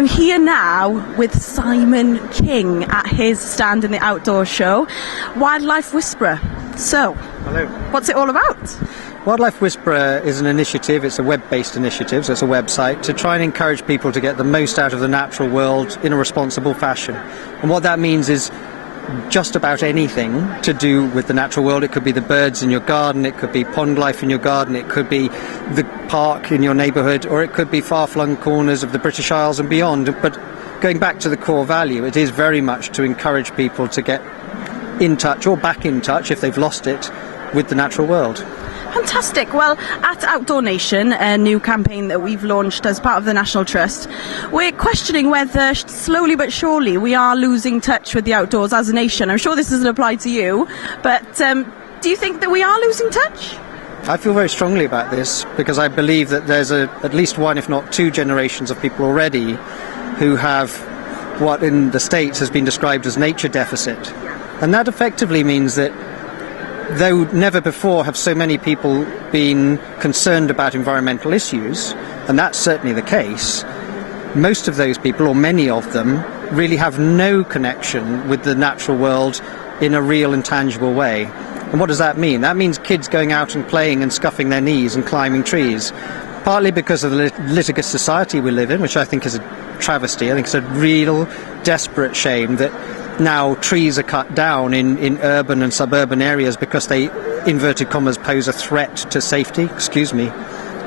I'm here now with Simon King at his stand in the outdoor show, Wildlife Whisperer. So, hello. What's it all about? Wildlife Whisperer is an initiative, it's a web-based initiative, so it's a website, to try and encourage people to get the most out of the natural world in a responsible fashion. And what that means is just about anything to do with the natural world. It could be the birds in your garden, it could be pond life in your garden, it could be the park in your neighbourhood, or it could be far-flung corners of the British Isles and beyond. But going back to the core value, it is very much to encourage people to get in touch, or back in touch if they've lost it, with the natural world. Fantastic. Well, at Outdoor Nation, a new campaign that we've launched as part of the National Trust, we're questioning whether slowly but surely we are losing touch with the outdoors as a nation. I'm sure this doesn't apply to you, but do you think that we are losing touch? I feel very strongly about this because I believe that there's at least one, if not two generations of people already who have what in the States has been described as nature deficit. And that effectively means that though never before have so many people been concerned about environmental issues, and that's certainly the case, most of those people, or many of them, really have no connection with the natural world in a real and tangible way. And what does that mean? That means kids going out and playing and scuffing their knees and climbing trees, partly because of the litigious society we live in, which I think is a travesty. I think it's a real desperate shame that now trees are cut down in urban and suburban areas because they, inverted commas, pose a threat to safety. Excuse me.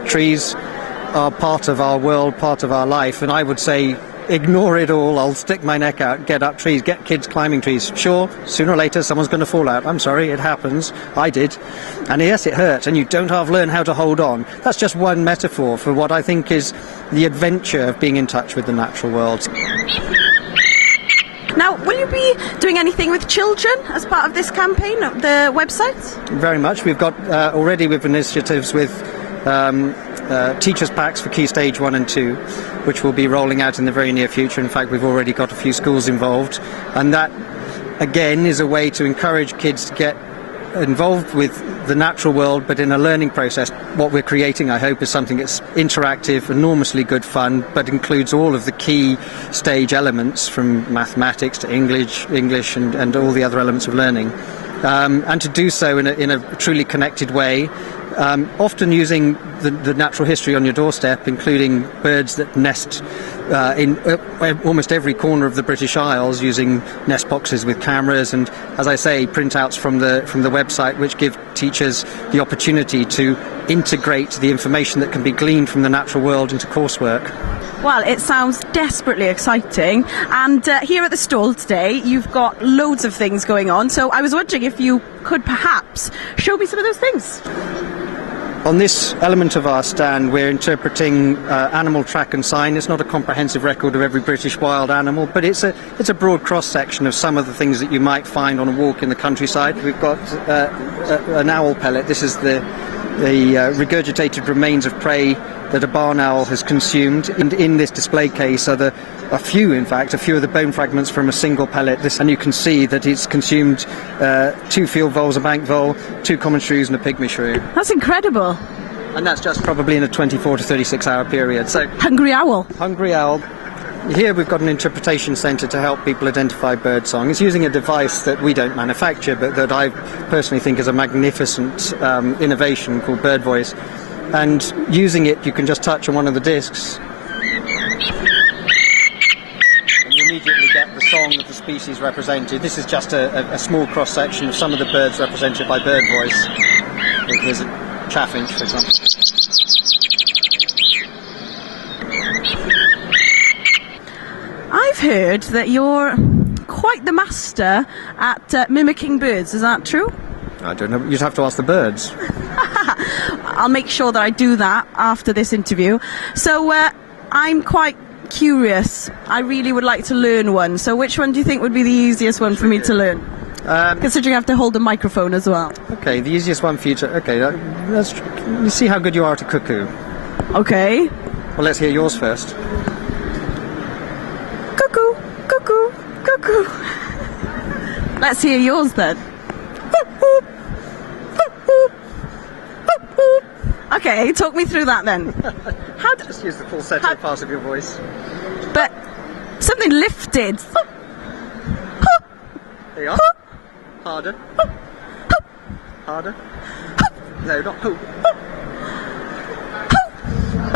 Trees are part of our world, part of our life, and I would say ignore it all. I'll stick my neck out, get up trees, get kids climbing trees. Sure, sooner or later someone's going to fall out. I'm sorry, it happens. I did. And yes, it hurt, and you don't half learn how to hold on. That's just one metaphor for what I think is the adventure of being in touch with the natural world. Now, will you be doing anything with children as part of this campaign, the website? Very much. We've got already with initiatives with teachers' packs for Key Stage 1 and 2, which will be rolling out in the very near future. In fact, we've already got a few schools involved. And that, again, is a way to encourage kids to get involved with the natural world, but in a learning process. What we're creating, I hope, is something that's interactive, enormously good fun, but includes all of the key stage elements from mathematics to English and all the other elements of learning. And to do so in a truly connected way, often using the natural history on your doorstep, including birds that nest in almost every corner of the British Isles, using nest boxes with cameras and, as I say, printouts from the website, which give teachers the opportunity to integrate the information that can be gleaned from the natural world into coursework. Well, it sounds desperately exciting, and here at the stall today you've got loads of things going on, so I was wondering if you could perhaps show me some of those things. On this element of our stand, we're interpreting animal track and sign. It's not a comprehensive record of every British wild animal, but it's a broad cross-section of some of the things that you might find on a walk in the countryside. We've got an owl pellet. This is the regurgitated remains of prey that a barn owl has consumed. And in this display case are a few of the bone fragments from a single pellet. And you can see that it's consumed 2 field voles, a bank vole, 2 common shrews and a pygmy shrew. That's incredible. And that's just probably in a 24 to 36 hour period. So Hungry owl. Hungry owl. Here we've got an interpretation centre to help people identify birdsong. It's using a device that we don't manufacture, but that I personally think is a magnificent innovation called Bird Voice. And using it, you can just touch on one of the discs, and you immediately get the song of the species represented. This is just a small cross-section of some of the birds represented by Bird Voice. Here's a chaffinch, for example. I've heard that you're quite the master at mimicking birds. Is that true? I don't know. You'd have to ask the birds. I'll make sure that I do that after this interview. So I'm quite curious. I really would like to learn one. So which one do you think would be the easiest one for me to learn? Considering I have to hold the microphone as well. Okay, the easiest one for you to... Okay, let's see how good you are at a cuckoo. Okay. Well, let's hear yours first. Cuckoo, cuckoo, cuckoo. Let's hear yours then. Okay, talk me through that then. How? Just use the falsetto part of your voice. But something lifted. There you are. Harder. Harder. No, not hoop.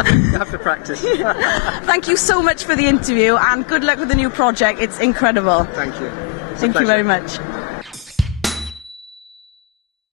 You have to practice. Thank you so much for the interview and good luck with the new project. It's incredible. Thank you. It's a Thank you pleasure. very much.